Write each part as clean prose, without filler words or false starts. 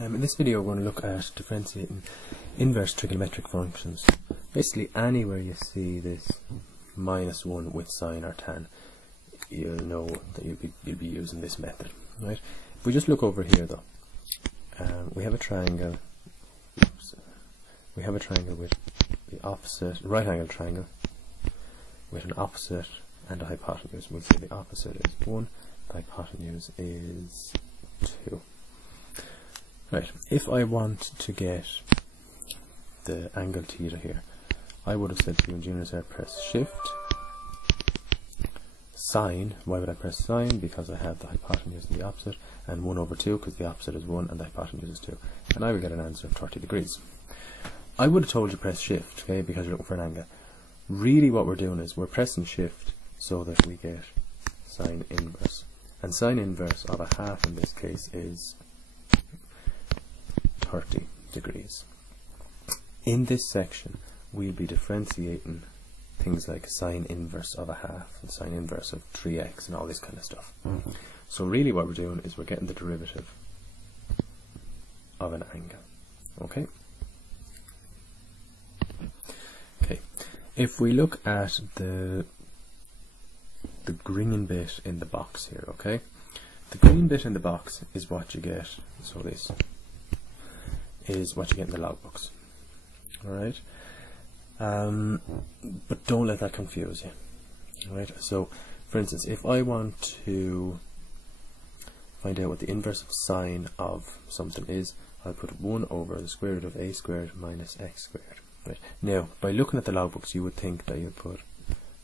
In this video we're going to look at differentiating inverse trigonometric functions. Basically anywhere you see this -1 with sine or tan, you'll know that you'll be using this method, right? If we just look over here though, we have a triangle. We have a triangle with the opposite, right angle triangle with an opposite and a hypotenuse. We'll say the opposite is 1, the hypotenuse is 2. Right, if I want to get the angle theta here, I would have said to you in junior cert, press shift, sine. Why would I press sine? Because I have the hypotenuse and the opposite, and 1/2 because the opposite is 1 and the hypotenuse is 2. And I would get an answer of 30 degrees. I would have told you press shift, okay, because you're looking for an angle. Really what we're doing is we're pressing shift so that we get sine inverse. And sine inverse of a half in this case is 30 degrees. In this section we'll be differentiating things like sine inverse of a half and sine inverse of 3x and all this kind of stuff. So really what we're doing is we're getting the derivative of an angle. Okay? Okay. If we look at the green bit in the box here, okay? The green bit in the box is what you get, so this is what you get in the logbooks. Alright? But don't let that confuse you. Alright? So, for instance, if I want to find out what the inverse of sine of something is, I'll put 1 over the square root of a squared minus x squared. Right? Now, by looking at the logbooks, you would think that you'd put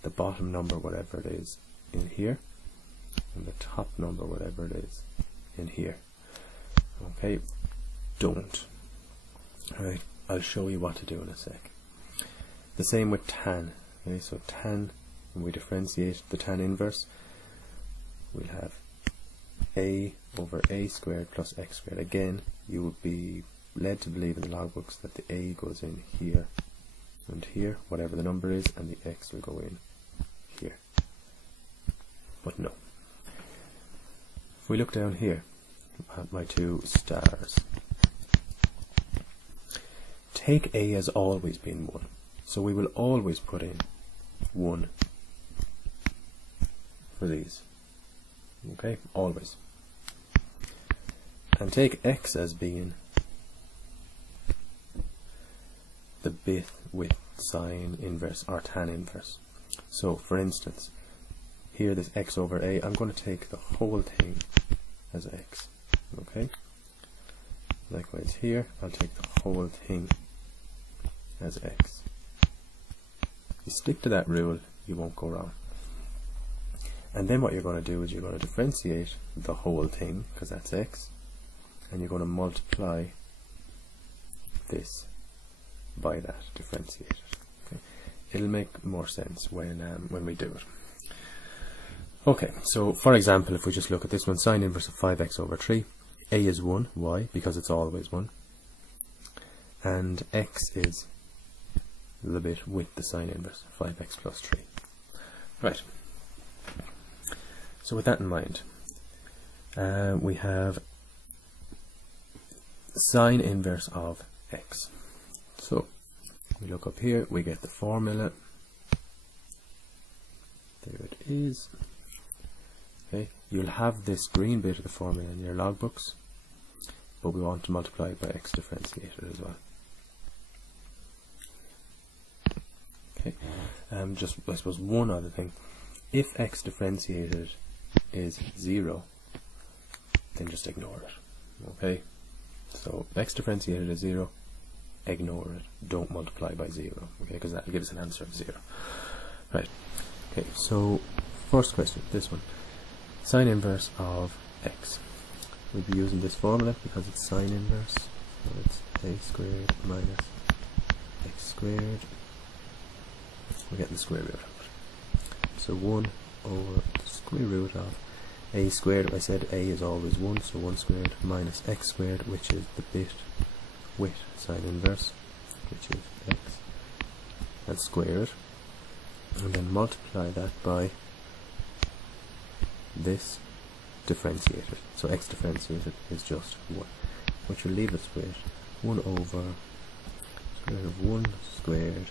the bottom number, whatever it is, in here, and the top number, whatever it is, in here. Okay? Don't. Alright, I'll show you what to do in a sec. The same with tan. Okay, so tan, when we differentiate the tan inverse, we'll have a over a squared plus x squared. Again, you would be led to believe in the logbooks that the a goes in here and here, whatever the number is, and the x will go in here. But no. If we look down here at my two stars, take a as always being 1. So we will always put in 1 for these. Okay, always. And take x as being the bit with sine inverse or tan inverse. So for instance, here this x over a, I'm going to take the whole thing as x. Okay? Likewise here, I'll take the whole thing as x. You stick to that rule, you won't go wrong. And then what you're going to do is you're going to differentiate the whole thing, because that's x, and you're going to multiply this by that differentiated. Okay? It'll make more sense when we do it. Okay, so for example, if we just look at this one, sine inverse of 5x over 3, a is 1, why? Because it's always 1, and x is the bit with the sine inverse, 5x plus 3. Right. So with that in mind, we have sine inverse of x. So we look up here, we get the formula. There it is. Okay, you'll have this green bit of the formula in your logbooks, but we want to multiply it by x differentiated as well. Okay, just I suppose one other thing. If x differentiated is 0, then just ignore it. Okay, so x differentiated is 0, ignore it. Don't multiply by 0. Okay, because that will give us an answer of 0. Right. Okay, so first question, this one. Sine inverse of x. We'll be using this formula because it's sine inverse. So it's a squared minus x squared. We're getting the square root of it. So 1 over the square root of a squared. I said a is always 1, so 1 squared minus x squared, which is the bit with sine inverse, which is x, and square it, and then multiply that by this differentiated. So x differentiated is just 1. which will leave us with 1 over square root of 1 squared,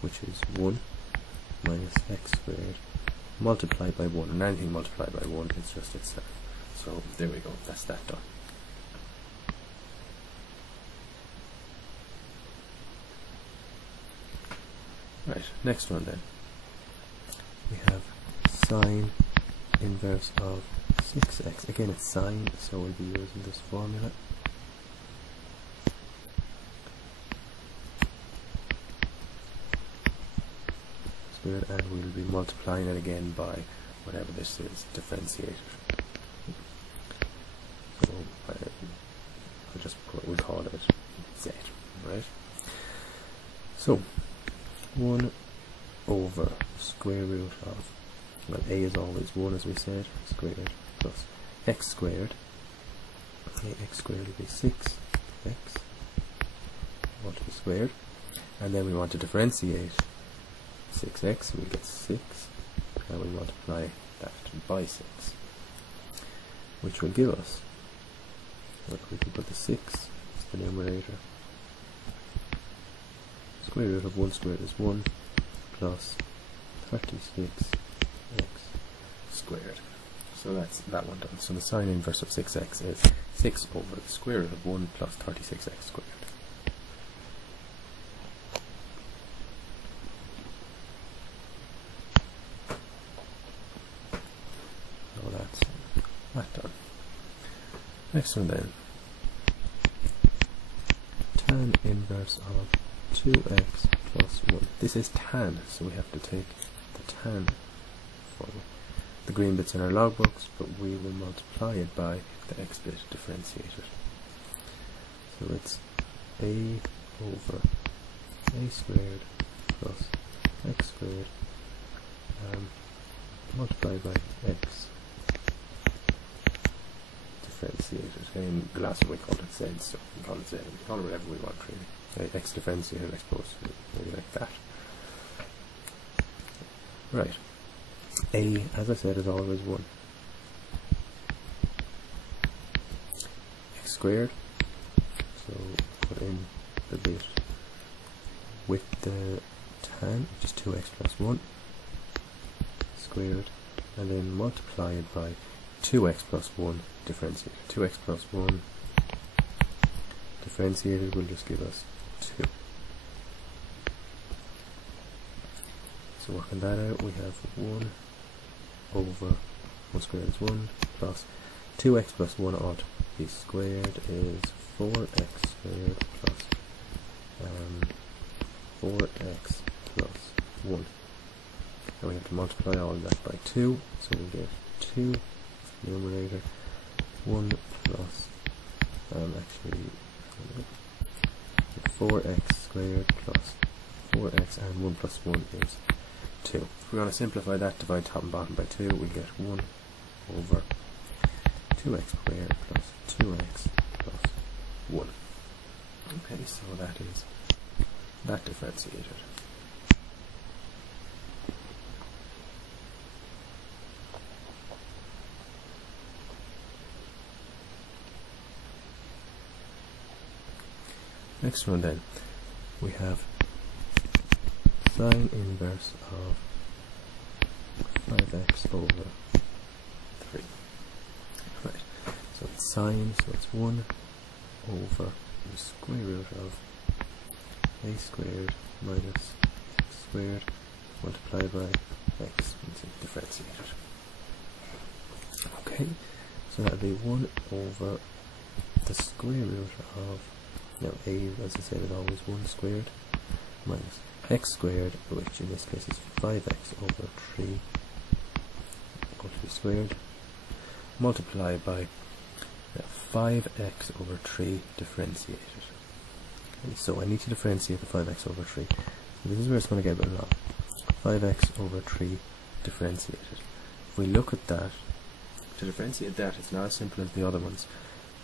which is 1 minus x squared multiplied by 1, and anything multiplied by 1 is just itself. So there we go, that's that done. Right, next one then. We have sine inverse of 6x. Again, it's sine, so we'll be using this formula. Squared, and we'll be multiplying it again by whatever this is, differentiated. So I'll just we'll call it z, right? So 1 over square root of, well, a is always 1 as we said, squared plus x squared. Okay, x squared will be 6x multiple squared, and then we want to differentiate 6x, so we get 6, and we multiply that by 6, which will give us, look, we can put the 6 as the numerator. Square root of 1 squared is 1 plus 36x squared. So that's that one done. So the sine inverse of 6x is 6 over the square root of 1 plus 36x squared. So that's that done. Next one then. Tan inverse of 2x plus 1. This is tan, so we have to take the tan formula. The green bit's in our logbooks, but we will multiply it by the x bit differentiated. So it's a over a squared plus x squared multiplied by x differentiated. In class we call it z, so we call it z. We call it whatever we want really. X differentiated, I suppose, maybe like that. Right. A, as I said, is always 1. X squared, so put in the bit with the tan, which is 2x plus 1 squared, and then multiply it by 2x plus 1 differentiated. 2x plus 1 differentiated will just give us 2. So working that out, we have 1 over 1 squared is 1 plus 2x plus 1 ought to be squared is 4x squared plus 4x plus 1. And we have to multiply all of that by 2, so we get 2 numerator, 1 plus actually 4x squared plus 4x, and 1 plus 1 is 2. If we want to simplify that, divide top and bottom by 2, we get 1 over 2x squared plus 2x plus 1. Okay, so that is that differentiated. Next one then, we have sine inverse of 5x over 3. Right, so it's sine, so it's 1 over the square root of a squared minus x squared multiplied by x, and it's differentiated. Okay, so that would be 1 over the square root of, now a, as I said, is always 1 squared minus x squared, which in this case is 5x over 3 equal to squared, multiplied by 5x over 3 differentiated. Okay, so I need to differentiate the 5x over 3. So this is where it's going to get a bit long. 5x over 3 differentiated. If we look at that, to differentiate that, it's not as simple as the other ones,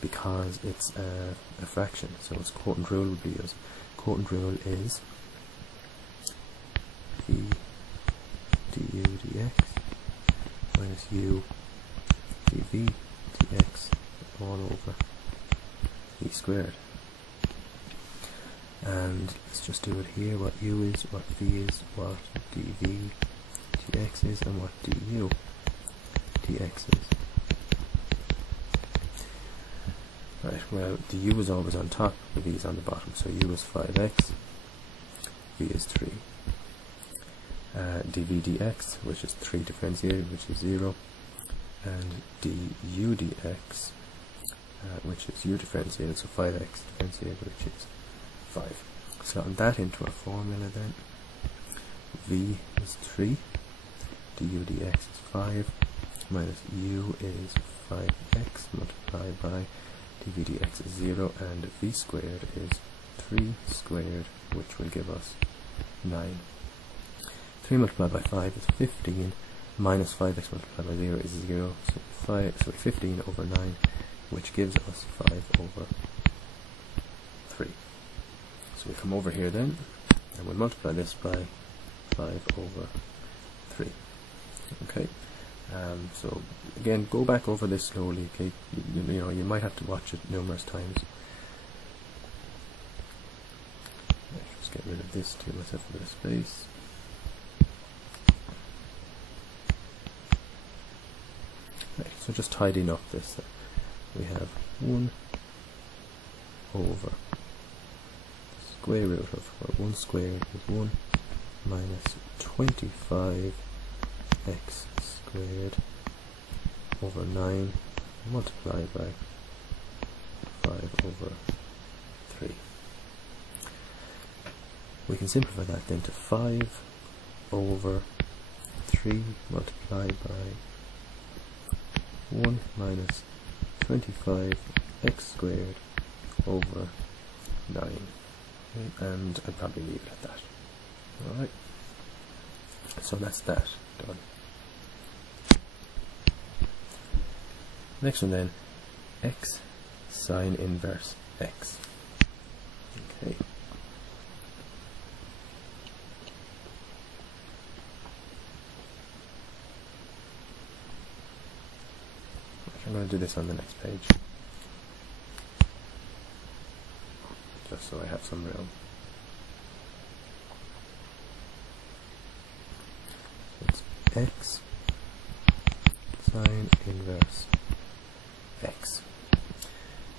because it's a fraction, so its quotient rule would be used. Quotient rule is v du dx minus u dv dx all over v squared. And let's just do it here, what u is, what v is, what dv dx is, and what du dx is. Right, well, the u is always on top, the v is on the bottom, so u is 5x, v is 3. Dv dx, which is 3 differentiated, which is 0, and du dx, which is u differentiated, so 5x differentiated, which is 5. Slotting that into our formula then, v is 3, du dx is 5, minus u is 5x multiplied by dv dx is 0, and v squared is 3 squared, which will give us 9. 3 multiplied by 5 is 15, minus 5x multiplied by 0 is 0, so 15 over 9, which gives us 5 over 3. So we come over here then, and we'll multiply this by 5 over 3. Okay, so again, go back over this slowly, okay? You know, you might have to watch it numerous times. Let's just get rid of this to give myself a bit of space. Right, so just tidying up this, we have 1 over square root of, or 1 squared is 1 minus 25x squared over 9 multiplied by 5 over 3. We can simplify that then to 5 over 3 multiplied by 1 minus 25x squared over 9. Okay, and I'll probably leave it at that. Alright, so that's that done. Next one then, x sine inverse x. Okay. I'm going to do this on the next page, just so I have some room. It's x sine inverse x.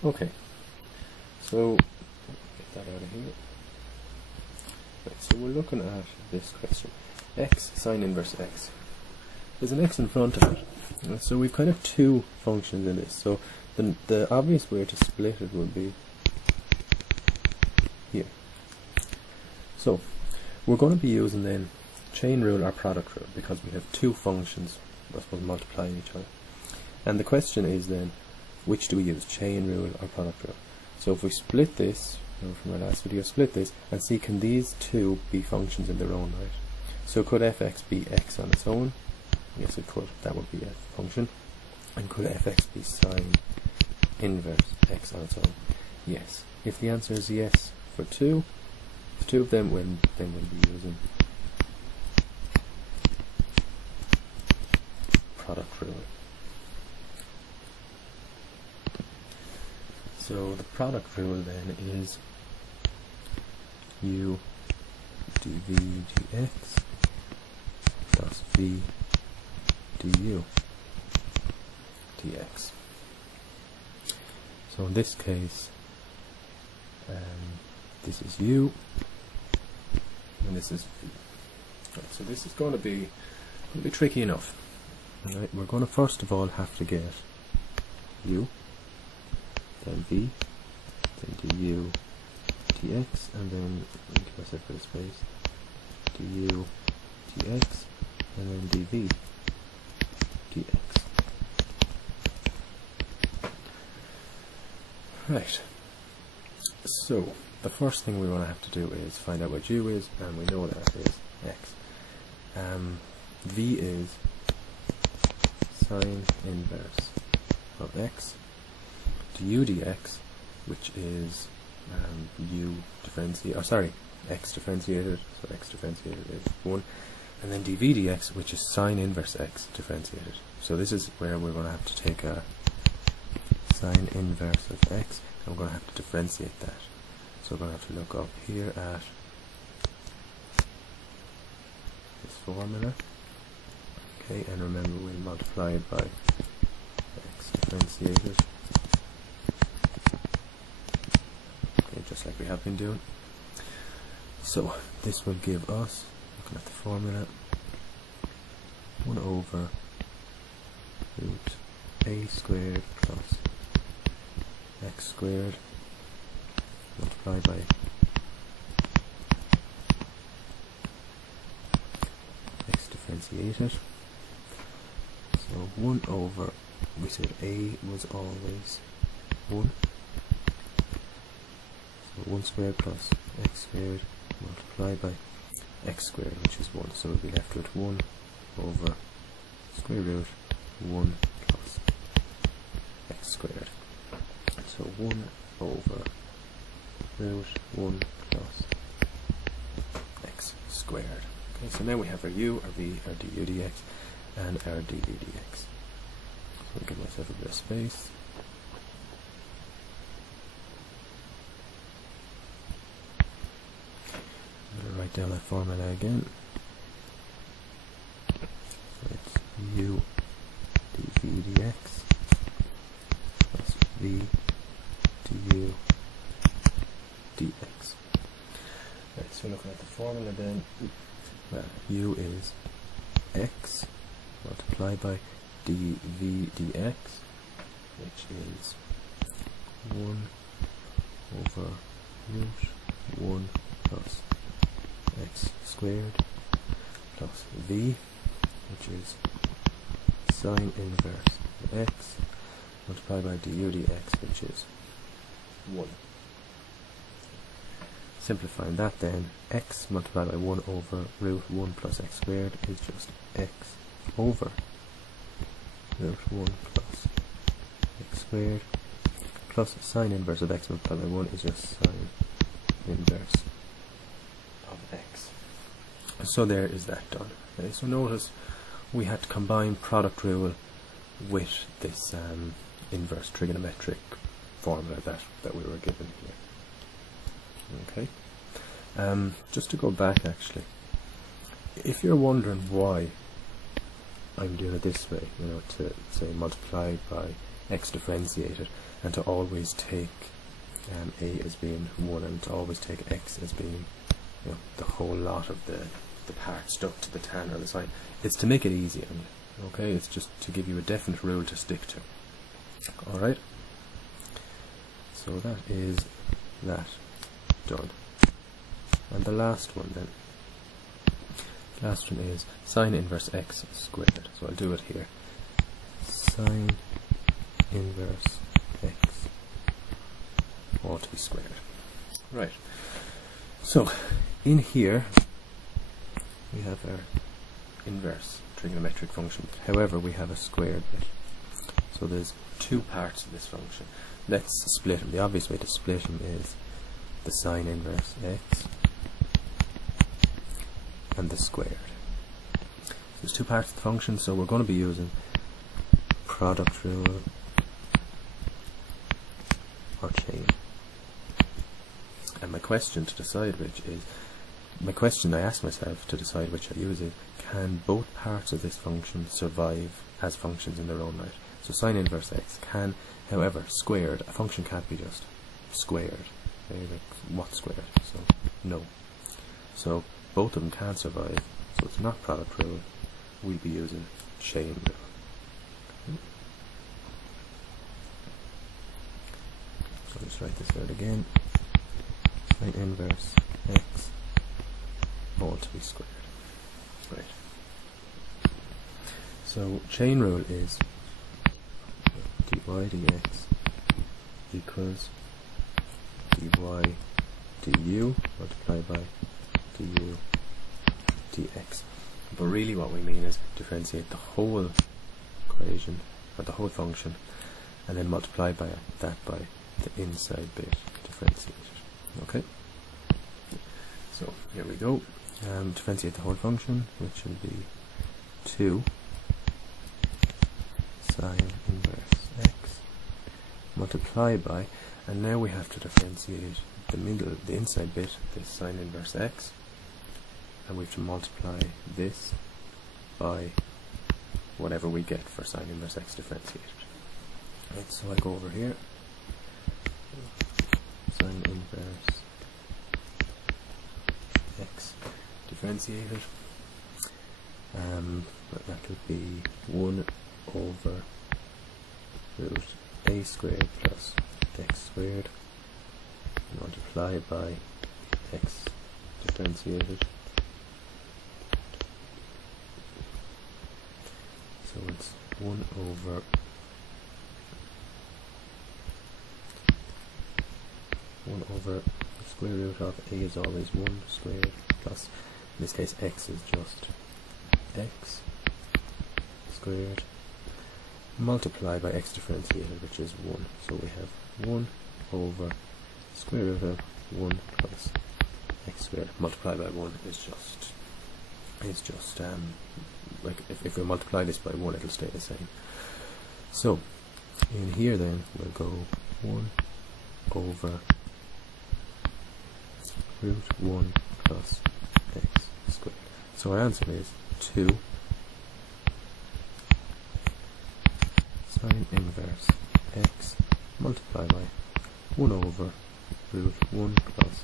Okay, so get that out of here. Right, so we're looking at this question, x sine inverse x. There's an x in front of it. So we've kind of two functions in this. So the obvious way to split it would be here. So we're going to be using then chain rule or product rule because we have two functions, I suppose, multiplying each other. And the question is then, which do we use, chain rule or product rule? So if we split this, from our last video, split this and see, can these two be functions in their own right? So could fx be x on its own? Yes, it could. That would be a function. And could fx be sine inverse x on its own? Yes. If the answer is yes for two of them, then we'll be using product rule. So the product rule then is u dv dx plus v du dx. So in this case, this is u and this is v. Right, so this is going to be tricky enough. Right, we're going to first of all have to get u, then v, then du dx, and then give myself a bit of space, du dx, and then dv dx. Right, so the first thing we want to have to do is find out what u is, and we know that is x. V is sine inverse of x, du dx, which is u differentiated, x differentiated, so x differentiated is 1, and then dv dx, which is sine inverse x differentiated. So this is where we're going to have to take a sine inverse of x. I'm going to have to differentiate that. So we're going to have to look up here at this formula. Okay, and remember we'll multiply it by x differentiated. Okay, just like we have been doing. So this will give us, looking at the formula, 1 over root a squared plus x squared multiplied by x differentiated. So 1 over, we said a was always 1. So 1 squared plus x squared multiplied by x squared, which is 1. So we'll be left with 1 over square root 1 plus x squared. So 1 over root 1 plus x squared. Okay, so now we have our u, our v, our du dx, and our dv dx. So I'll give myself a bit of space. I'm going to write down that formula again. So it's u dv dx plus v du dx. Right, so looking at the formula then, well, u is x multiplied by dv dx, which is 1 over root 1 plus x squared plus v, which is sine inverse x multiplied by du dx, which is 1. Simplifying that then, x multiplied by 1 over root 1 plus x squared is just x over root 1 plus x squared plus sine inverse of x multiplied by 1 is just sine inverse of x. So there is that done. Okay, so notice we had to combine product rule with this inverse trigonometric formula that we were given here. Okay, just to go back actually, if you're wondering why I'm doing it this way, you know, to say multiply by x differentiated, and to always take a as being 1 and to always take x as being, you know, the whole lot of the part stuck to the tan or the sine, it's to make it easy on you. Okay, it's just to give you a definite rule to stick to. Alright, so that is that done. And the last one then, last one is sine inverse x squared. So I'll do it here. Sine inverse x all to be squared. Right, so in here we have our inverse trigonometric function. However, we have a squared bit. So there's two parts of this function. Let's split them. The obvious way to split them is the sine inverse x and the squared. So there's two parts of the function, so we're going to be using product rule or chain. And my question to decide which is, my question I ask myself to decide which I use is, can both parts of this function survive as functions in their own right? So sine inverse x can, however, squared, a function can't be just squared. Okay, like what squared? So no. So both of them can survive, so it's not product rule, we'll be using chain rule. So I'll just write this out again. Sine inverse x all to be squared. Right. So chain rule is dy dx equals dy du multiplied by du dx. But really what we mean is differentiate the whole equation, or the whole function, and then multiply by that by the inside bit differentiated. Okay? So here we go. Differentiate the whole function, which will be 2 sine inverse x multiply by, and now we have to differentiate the inside bit, this sine inverse x, and we have to multiply this by whatever we get for sine inverse x differentiated. Right, so I go over here, sine inverse x differentiated, that would be 1 over root a squared plus x squared multiply by x differentiated. So it's 1 over the square root of a is always 1 squared plus, in this case x is just x squared multiply by x differentiated, which is 1. So we have 1 over square root of 1 plus x squared multiplied by 1 is just like if we multiply this by 1 it'll stay the same. So in here then we'll go 1 over root 1 plus x squared. So our answer is 2 sine inverse x multiplied by 1 over root 1 plus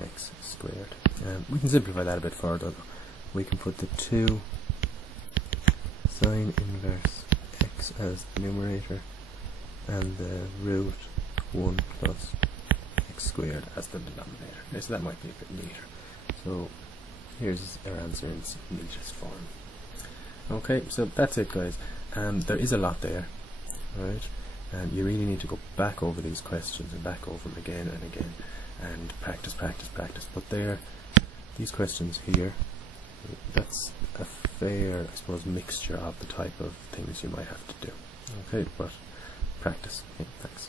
x squared. We can simplify that a bit further. We can put the 2 sine inverse x as the numerator and the root 1 plus x squared as the denominator. So that might be a bit neater. So here's our answer in neatest form. Okay, so that's it, guys. There is a lot there, right? And you really need to go back over these questions and back over them again and again and practice. But these questions here, that's a fair, I suppose, mixture of the type of things you might have to do. Okay, but practice. Okay, thanks.